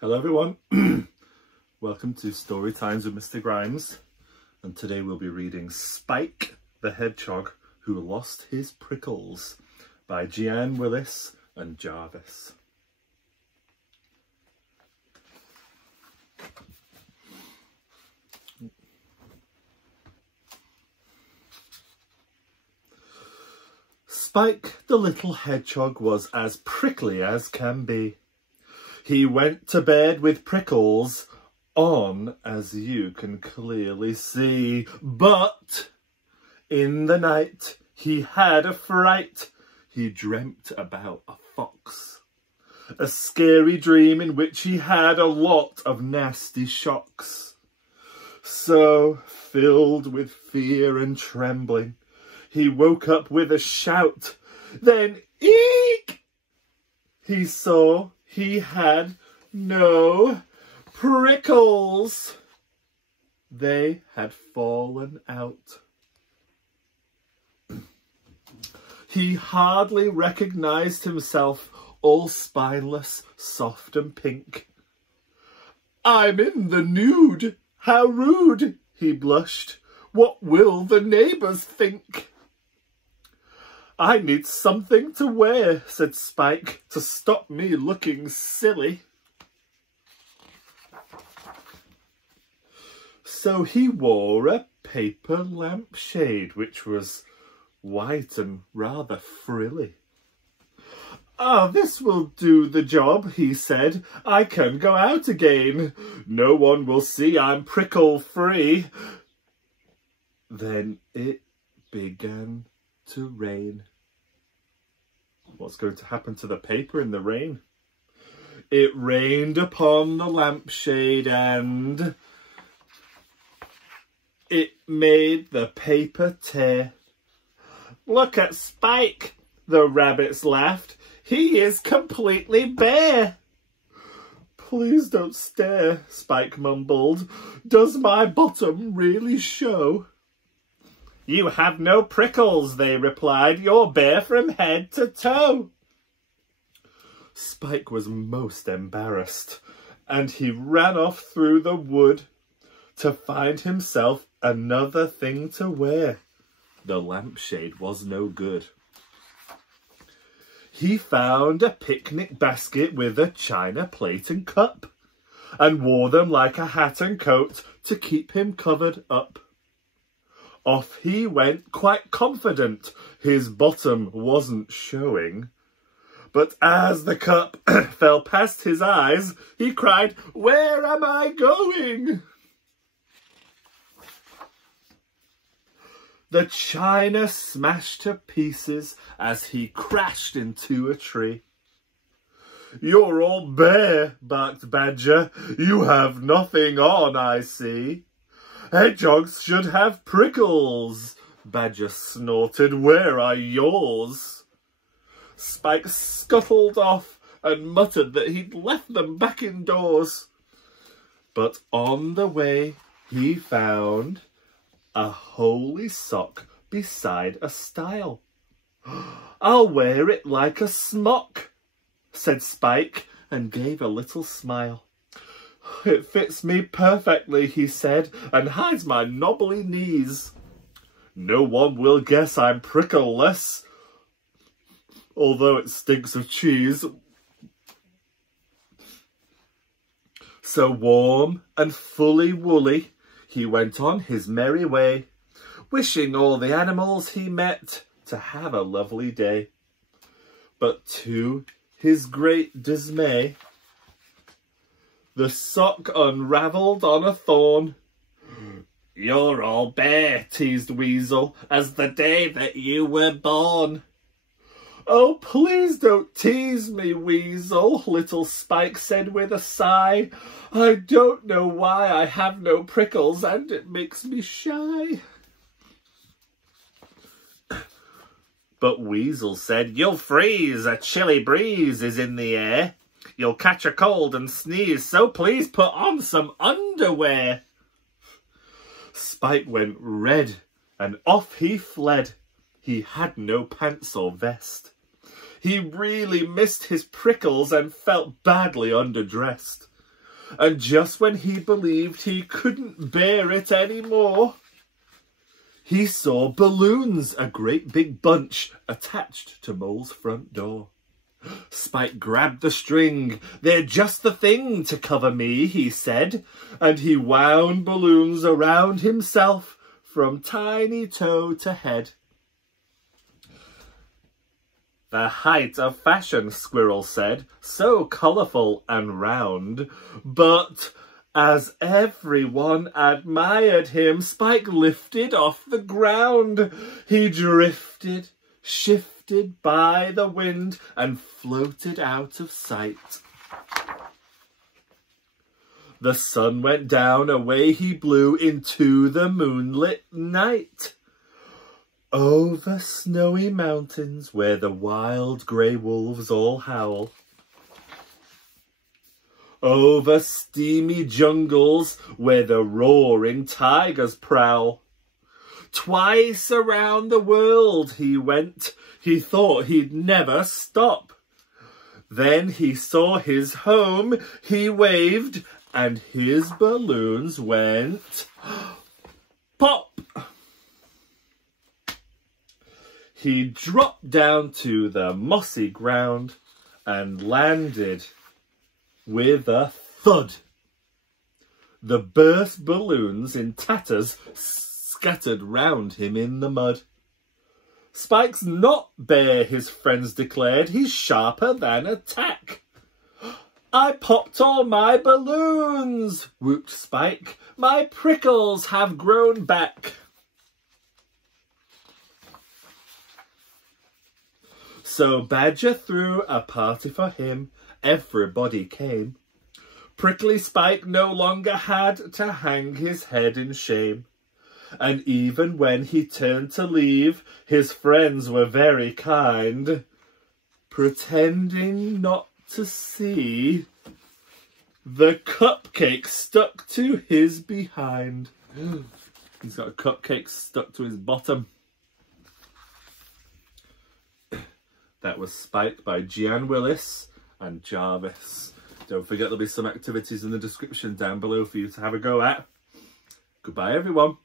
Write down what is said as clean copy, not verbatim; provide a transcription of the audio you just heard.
Hello everyone, welcome to Story Times with Mr. Grimes, and today we'll be reading Spike the Hedgehog Who Lost His Prickles by Jeanne Willis and Jarvis. Spike the little hedgehog was as prickly as can be. He went to bed with Prickles on, as you can clearly see. But in the night he had a fright. He dreamt about a fox. A scary dream in which he had a lot of nasty shocks. So, filled with fear and trembling, he woke up with a shout. Then, eek! He saw he had no prickles. They had fallen out. He hardly recognized himself, all spineless, soft and pink. "I'm in the nude. How rude," he blushed. "What will the neighbours think?" "I need something to wear," said Spike, "to stop me looking silly." So he wore a paper lampshade, which was white and rather frilly. "Ah, this will do the job," he said. "I can go out again. No one will see I'm prickle-free." Then it began to rain. What's going to happen to the paper in the rain? It rained upon the lampshade and it made the paper tear. "Look at Spike," the rabbits laughed. "He is completely bare." "Please don't stare," Spike mumbled. "Does my bottom really show?" "You have no prickles," they replied. "You're bare from head to toe." Spike was most embarrassed, and he ran off through the wood to find himself another thing to wear. The lampshade was no good. He found a picnic basket with a china plate and cup, and wore them like a hat and coat to keep him covered up. Off he went, quite confident his bottom wasn't showing. But as the cup fell past his eyes, he cried, "Where am I going?" The china smashed to pieces as he crashed into a tree. "You're all bare," barked Badger. "You have nothing on, I see." "Hedgehogs should have prickles," Badger snorted. "Where are yours?" Spike scuttled off and muttered that he'd left them back indoors. But on the way he found a holey sock beside a stile. "I'll wear it like a smock," said Spike, and gave a little smile. "It fits me perfectly," he said, "and hides my knobbly knees. No one will guess I'm prickleless, although it stinks of cheese." So warm and fully woolly, he went on his merry way, wishing all the animals he met to have a lovely day. But to his great dismay, the sock unravelled on a thorn. "You're all bare," teased Weasel, "as the day that you were born." "Oh, please don't tease me, Weasel," little Spike said with a sigh. "I don't know why I have no prickles, and it makes me shy." But Weasel said, "You'll freeze, a chilly breeze is in the air. You'll catch a cold and sneeze, so please put on some underwear." Spike went red, and off he fled. He had no pants or vest. He really missed his prickles and felt badly underdressed. And just when he believed he couldn't bear it anymore, he saw balloons, a great big bunch, attached to Mole's front door. Spike grabbed the string. "They're just the thing to cover me," he said, and he wound balloons around himself from tiny toe to head. "The height of fashion," Squirrel said, "so colourful and round." But as everyone admired him, Spike lifted off the ground. He drifted, shifted by the wind, and floated out of sight. The sun went down, away he blew into the moonlit night. Over snowy mountains where the wild grey wolves all howl. Over steamy jungles where the roaring tigers prowl. Twice around the world he went, he thought he'd never stop. Then he saw his home, he waved, and his balloons went pop. He dropped down to the mossy ground and landed with a thud. The burst balloons in tatters scattered round him in the mud. "Spike's not bare," his friends declared. "He's sharper than a tack." "I popped all my balloons," whooped Spike. "My prickles have grown back." So Badger threw a party for him. Everybody came. Prickly Spike no longer had to hang his head in shame. And even when he turned to leave, his friends were very kind, pretending not to see the cupcake stuck to his behind. He's got a cupcake stuck to his bottom. That was Spike by Jeanne Willis and Jarvis. Don't forget there'll be some activities in the description down below for you to have a go at. Goodbye everyone.